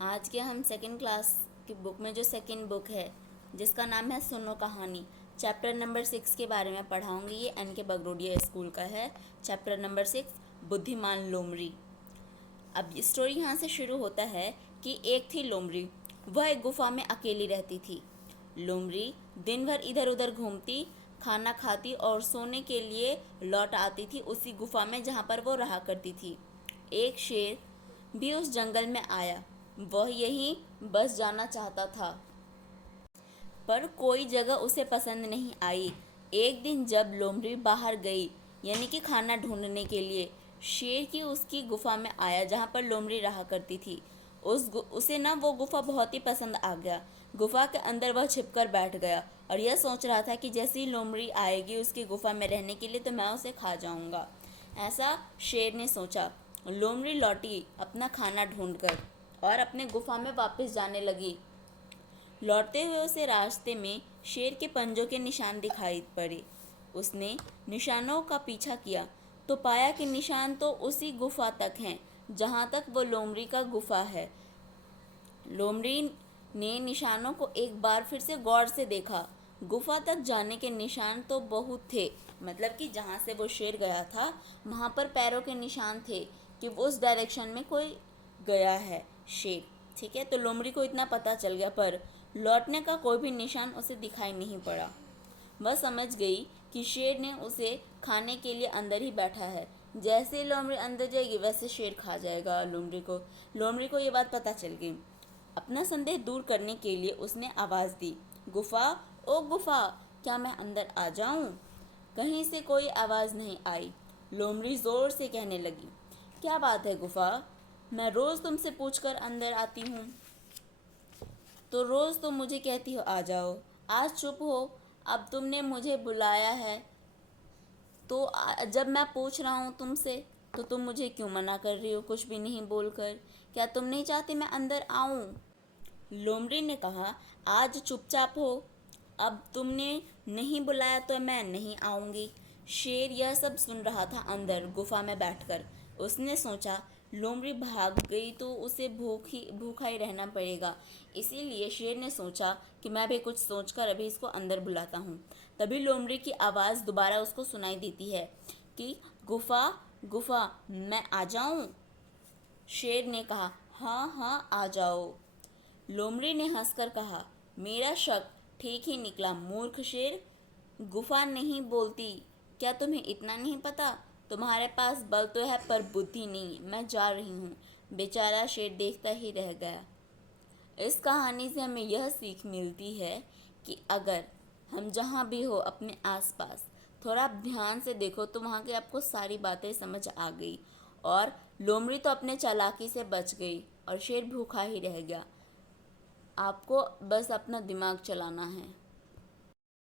आज के हम सेकंड क्लास की बुक में जो सेकंड बुक है जिसका नाम है सुनो कहानी, चैप्टर नंबर 6 के बारे में पढ़ाऊँगी। ये एन के बगरोडिया स्कूल का है। चैप्टर नंबर 6, बुद्धिमान लोमड़ी। अब स्टोरी यहाँ से शुरू होता है कि एक थी लोमड़ी। वह एक गुफा में अकेली रहती थी। लोमड़ी दिन भर इधर उधर घूमती, खाना खाती और सोने के लिए लौट आती थी उसी गुफा में जहाँ पर वो रहा करती थी। एक शेर भी उस जंगल में आया। वह यहीं बस जाना चाहता था, पर कोई जगह उसे पसंद नहीं आई। एक दिन जब लोमड़ी बाहर गई, यानी कि खाना ढूंढने के लिए, शेर की उसकी गुफा में आया जहाँ पर लोमड़ी रहा करती थी। उसे ना वो गुफा बहुत ही पसंद आ गया। गुफा के अंदर वह छिपकर बैठ गया और यह सोच रहा था कि जैसे ही लोमड़ी आएगी उसकी गुफा में रहने के लिए तो मैं उसे खा जाऊंगा। ऐसा शेर ने सोचा। लोमड़ी लौटी अपना खाना ढूंढकर और अपने गुफा में वापस जाने लगी। लौटते हुए उसे रास्ते में शेर के पंजों के निशान दिखाई पड़े। उसने निशानों का पीछा किया तो पाया कि निशान तो उसी गुफा तक हैं जहाँ तक वो लोमड़ी का गुफा है। लोमड़ी ने निशानों को एक बार फिर से गौर से देखा। गुफा तक जाने के निशान तो बहुत थे, मतलब कि जहाँ से वो शेर गया था वहाँ पर पैरों के निशान थे कि वो उस डायरेक्शन में कोई गया है शेर। ठीक है, तो लोमड़ी को इतना पता चल गया, पर लौटने का कोई भी निशान उसे दिखाई नहीं पड़ा। वह समझ गई कि शेर ने उसे खाने के लिए अंदर ही बैठा है। जैसे ही लोमड़ी अंदर जाएगी वैसे शेर खा जाएगा लोमड़ी को। लोमड़ी को ये बात पता चल गई। अपना संदेह दूर करने के लिए उसने आवाज़ दी, गुफा, ओ गुफा, क्या मैं अंदर आ जाऊं? कहीं से कोई आवाज़ नहीं आई। लोमड़ी ज़ोर से कहने लगी, क्या बात है गुफा, मैं रोज़ तुमसे पूछकर अंदर आती हूँ, तो रोज़ तुम मुझे कहती हो आ जाओ। आज चुप हो, अब तुमने मुझे बुलाया है तो जब मैं पूछ रहा हूँ तुमसे तो तुम मुझे क्यों मना कर रही हो कुछ भी नहीं बोलकर? क्या तुम नहीं चाहती मैं अंदर आऊँ? लोमड़ी ने कहा, आज चुपचाप हो, अब तुमने नहीं बुलाया तो मैं नहीं आऊँगी। शेर यह सब सुन रहा था अंदर गुफा में बैठकर। उसने सोचा लोमड़ी भाग गई तो उसे भूखा ही रहना पड़ेगा। इसीलिए शेर ने सोचा कि मैं भी कुछ सोचकर अभी इसको अंदर बुलाता हूँ। तभी लोमड़ी की आवाज़ दोबारा उसको सुनाई देती है कि गुफा, गुफा, मैं आ जाऊँ? शेर ने कहा, हाँ हाँ आ जाओ। लोमड़ी ने हंसकर कहा, मेरा शक ठीक ही निकला मूर्ख शेर। गुफा नहीं बोलती, क्या तुम्हें इतना नहीं पता? तुम्हारे पास बल तो है पर बुद्धि नहीं। मैं जा रही हूँ। बेचारा शेर देखता ही रह गया। इस कहानी से हमें यह सीख मिलती है कि अगर हम जहाँ भी हो अपने आसपास थोड़ा ध्यान से देखो तो वहाँ की आपको सारी बातें समझ आ गई। और लोमड़ी तो अपने चालाकी से बच गई और शेर भूखा ही रह गया। आपको बस अपना दिमाग चलाना है।